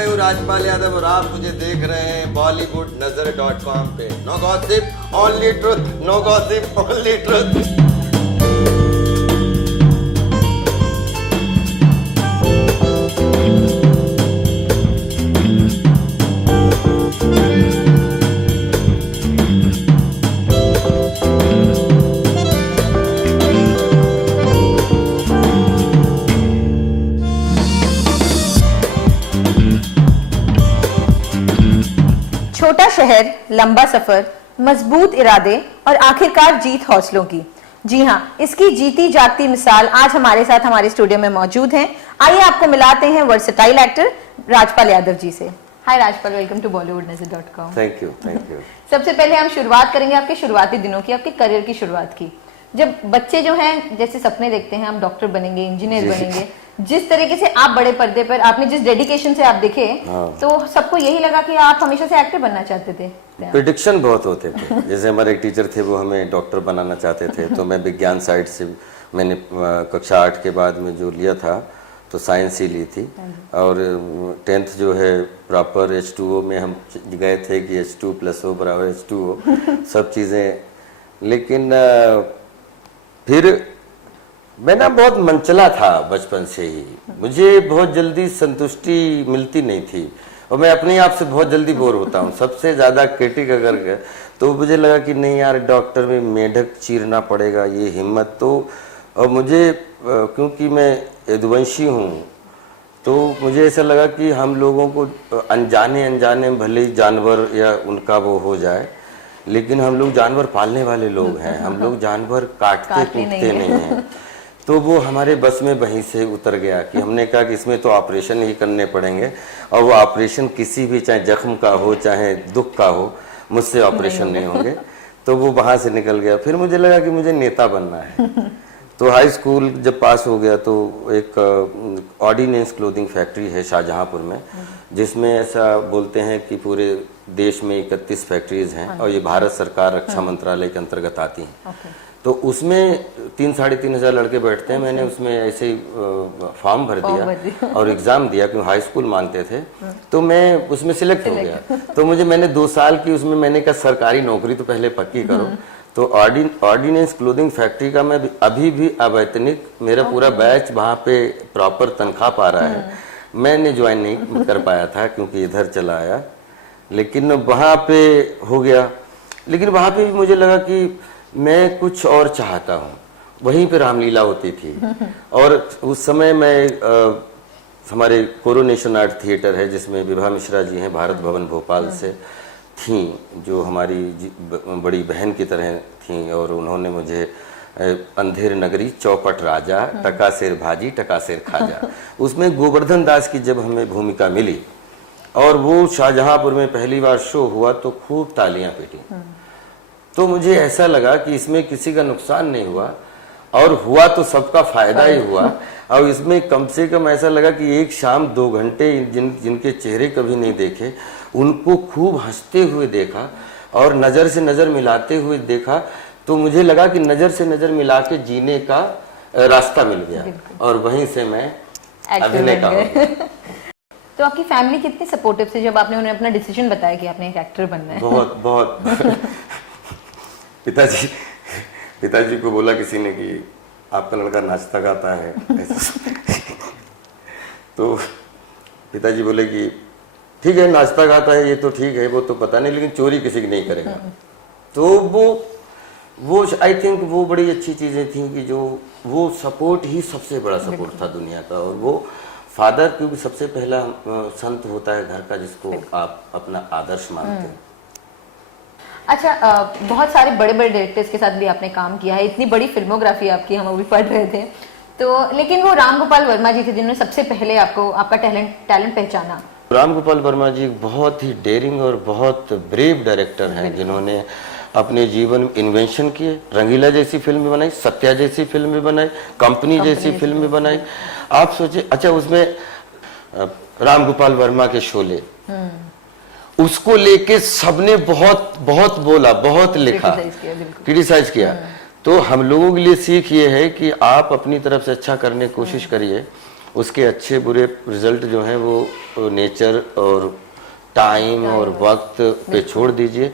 मैं हूँ राजपाल यादव और आप मुझे देख रहे हैं bollywoodnazar.com पे। No gossip only truth, no gossip only truth. छोटा शहर, लंबा सफर, मजबूत इरादे और आखिरकार जीत हौसलों की। जी हाँ, इसकी जीती जागती मिसाल आज हमारे साथ हमारे स्टूडियो में मौजूद हैं। आइए आपको मिलाते हैं वर्सेटाइल एक्टर राजपाल यादव जी से। Hi Rajpal, welcome to bollywoodnazar.com। Thank you. सबसे पहले हम शुरुआत करेंगे आपके शुरुआती दिनों की, आपके करियर की शुरुआत की। जब बच्चे जो हैं जैसे सपने देखते हैं हम डॉक्टर बनेंगे, इंजीनियर बनेंगे, जिस तरीके से आप बड़े पर्दे पर आपने जिस डेडिकेशन से आप दिखे, तो सबको यही लगा कि आप हमेशा से एक्टर बनना चाहते थे। प्रेडिक्शन बहुत होते थे। जैसे हमारे एक टीचर थे, वो हमें डॉक्टर बनाना चाहते थे, तो मैं विज्ञान साइड से मैंने कक्षा 8 के बाद में जो लिया था तो साइंस ही ली थी। और 10th जो है प्रॉपर H2O में हम गए थे कि H2 + O = H2O सब चीज़ें। लेकिन फिर मैं ना बहुत मनचला था बचपन से ही, मुझे बहुत जल्दी संतुष्टि मिलती नहीं थी और मैं अपने आप से बहुत जल्दी बोर होता हूँ। सबसे ज़्यादा क्रिटिक अगर तो मुझे लगा कि नहीं यार, डॉक्टर में मेढक चीरना पड़ेगा, ये हिम्मत तो। और मुझे क्योंकि मैं यदुवंशी हूँ तो मुझे ऐसा लगा कि हम लोगों को अनजाने में भले ही जानवर या उनका वो हो जाए, लेकिन हम लोग जानवर पालने वाले लोग हैं, हम लोग जानवर काटते कूटते नहीं हैं। तो वो हमारे बस में वहीं से उतर गया कि हमने कहा कि इसमें तो ऑपरेशन ही करने पड़ेंगे, और वो ऑपरेशन किसी भी, चाहे जख्म का हो चाहे दुख का हो, मुझसे ऑपरेशन नहीं होंगे। तो वो वहाँ से निकल गया। फिर मुझे लगा कि मुझे नेता बनना है। तो हाई स्कूल जब पास हो गया तो एक ऑर्डिनेंस क्लोथिंग फैक्ट्री है शाहजहांपुर में, जिसमें ऐसा बोलते हैं कि पूरे देश में 31 फैक्ट्रीज हैं और ये भारत सरकार रक्षा मंत्रालय के अंतर्गत आती हैं। तो उसमें 3-3.5 हज़ार लड़के बैठते हैं। मैंने उसमें ऐसे ही फॉर्म भर दिया और एग्ज़ाम दिया, क्योंकि हाई स्कूल मांगते थे। तो मैं उसमें सिलेक्ट हो गया। तो मैंने 2 साल की उसमें मैंने कहा सरकारी नौकरी तो पहले पक्की करो। तो ऑर्डिनेंस क्लोथिंग फैक्ट्री का मैं अभी भी अवैतनिक, मेरा पूरा बैच वहाँ पे प्रॉपर तनख्वाह पा रहा है। मैंने ज्वाइन नहीं कर पाया था क्योंकि इधर चला आया, लेकिन वहाँ पे हो गया। लेकिन वहाँ पे भी मुझे लगा कि मैं कुछ और चाहता हूँ। वहीं पे रामलीला होती थी। और उस समय मैं हमारे कोरोनेशन आर्ट थिएटर है जिसमें विभा मिश्रा जी हैं, भारत भवन भोपाल से थी, जो हमारी बड़ी बहन की तरह थी। और उन्होंने मुझे अंधेर नगरी, चौपट राजा, टकासेर भाजी टकासेर खाजा, उसमें गोवर्धन दास की जब हमें भूमिका मिली और वो शाहजहांपुर में पहली बार शो हुआ तो खूब तालियां पीटी। तो मुझे ऐसा लगा कि इसमें किसी का नुकसान नहीं हुआ, और हुआ तो सबका फायदा ही हुआ। और इसमें कम से कम ऐसा लगा कि एक शाम 2 घंटे जिनके चेहरे कभी नहीं देखे, उनको खूब हंसते हुए देखा और नज़र से नज़र मिलाते हुए देखा। तो मुझे लगा कि नज़र से नज़र मिला के जीने का रास्ता मिल गया, और वहीं से मैं अभिनय का हो गया। तो आपकी फैमिली कितनी सपोर्टिव थी जब आपने उन्हें अपना डिसीजन बताया कि आपने एक एक्टर बनना है? बहुत पिताजी को बोला किसी ने कि आपका लड़का नाचता गाता है तो पिताजी बोले कि ठीक है, नाचता गाता है, ये तो ठीक है, वो तो पता नहीं, लेकिन चोरी किसी की नहीं करेगा। तो वो आई थिंक वो बड़ी अच्छी चीज़ें थी कि जो वो सपोर्ट ही सबसे बड़ा सपोर्ट था दुनिया का। और वो फादर, क्योंकि सबसे पहला संत होता है घर का जिसको आप अपना आदर्श मानते हैं। अच्छा, बहुत सारे बड़े बड़े डायरेक्टर्स के साथ भी आपने काम किया है, इतनी बड़ी फिल्मोग्राफी आपकी, हम अभी पढ़ रहे थे। तो लेकिन वो राम गोपाल वर्मा जी थे जिन्होंने सबसे पहले आपको आपका टैलेंट पहचाना। राम गोपाल वर्मा जी बहुत ही डेयरिंग और बहुत ब्रेव डायरेक्टर हैं, जिन्होंने अपने जीवन में इन्वेंशन किए। रंगीला जैसी फिल्म भी बनाई, सत्या जैसी फिल्म भी बनाई, कंपनी जैसी फिल्म भी बनाई। आप सोचे, अच्छा उसमें राम गोपाल वर्मा के शोले, उसको लेके सबने बहुत बहुत बोला, बहुत लिखा, क्रिटिसाइज किया। तो हम लोगों के लिए सीख ये है कि आप अपनी तरफ से अच्छा करने की कोशिश करिए उसके अच्छे बुरे रिजल्ट जो हैं वो नेचर और टाइम और वक्त पे छोड़ दीजिए,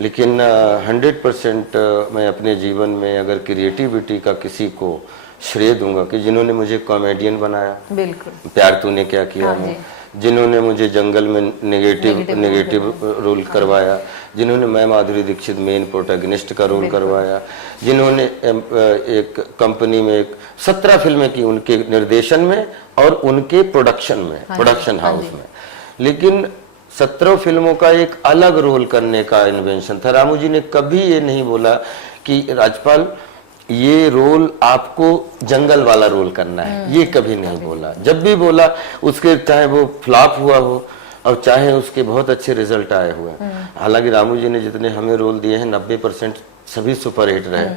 लेकिन 100% मैं अपने जीवन में अगर क्रिएटिविटी का किसी को श्रेय दूंगा कि जिन्होंने मुझे कॉमेडियन बनाया, बिल्कुल प्यार तूने क्या किया हाँ में, जिन्होंने मुझे जंगल में नेगेटिव रोल करवाया, जिन्होंने मैं माधुरी दीक्षित मेन प्रोटैगनिस्ट का रोल करवाया, जिन्होंने एक कंपनी में 17 फिल्में की उनके निर्देशन में और उनके प्रोडक्शन में, प्रोडक्शन हाउस में, लेकिन 17 फिल्मों का एक अलग रोल करने का इन्वेंशन था। रामू जी ने कभी ये नहीं बोला कि राजपाल ये रोल आपको जंगल वाला रोल करना है, ये कभी नहीं बोला। जब भी बोला उसके चाहे वो फ्लॉप हुआ हो और चाहे उसके बहुत अच्छे रिजल्ट आए हुए। हालांकि रामू जी ने जितने हमें रोल दिए हैं 90% सभी सुपरहिट रहे,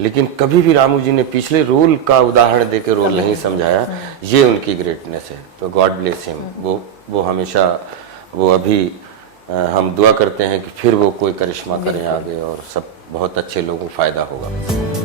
लेकिन कभी भी रामू जी ने पिछले रोल का उदाहरण देकर रोल नहीं समझाया। ये उनकी ग्रेटनेस है, तो गॉड ब्लेस हिम। वो हमेशा वो अभी हम दुआ करते हैं कि फिर वो कोई करिश्मा करें आगे और सब बहुत अच्छे लोगों को फायदा होगा।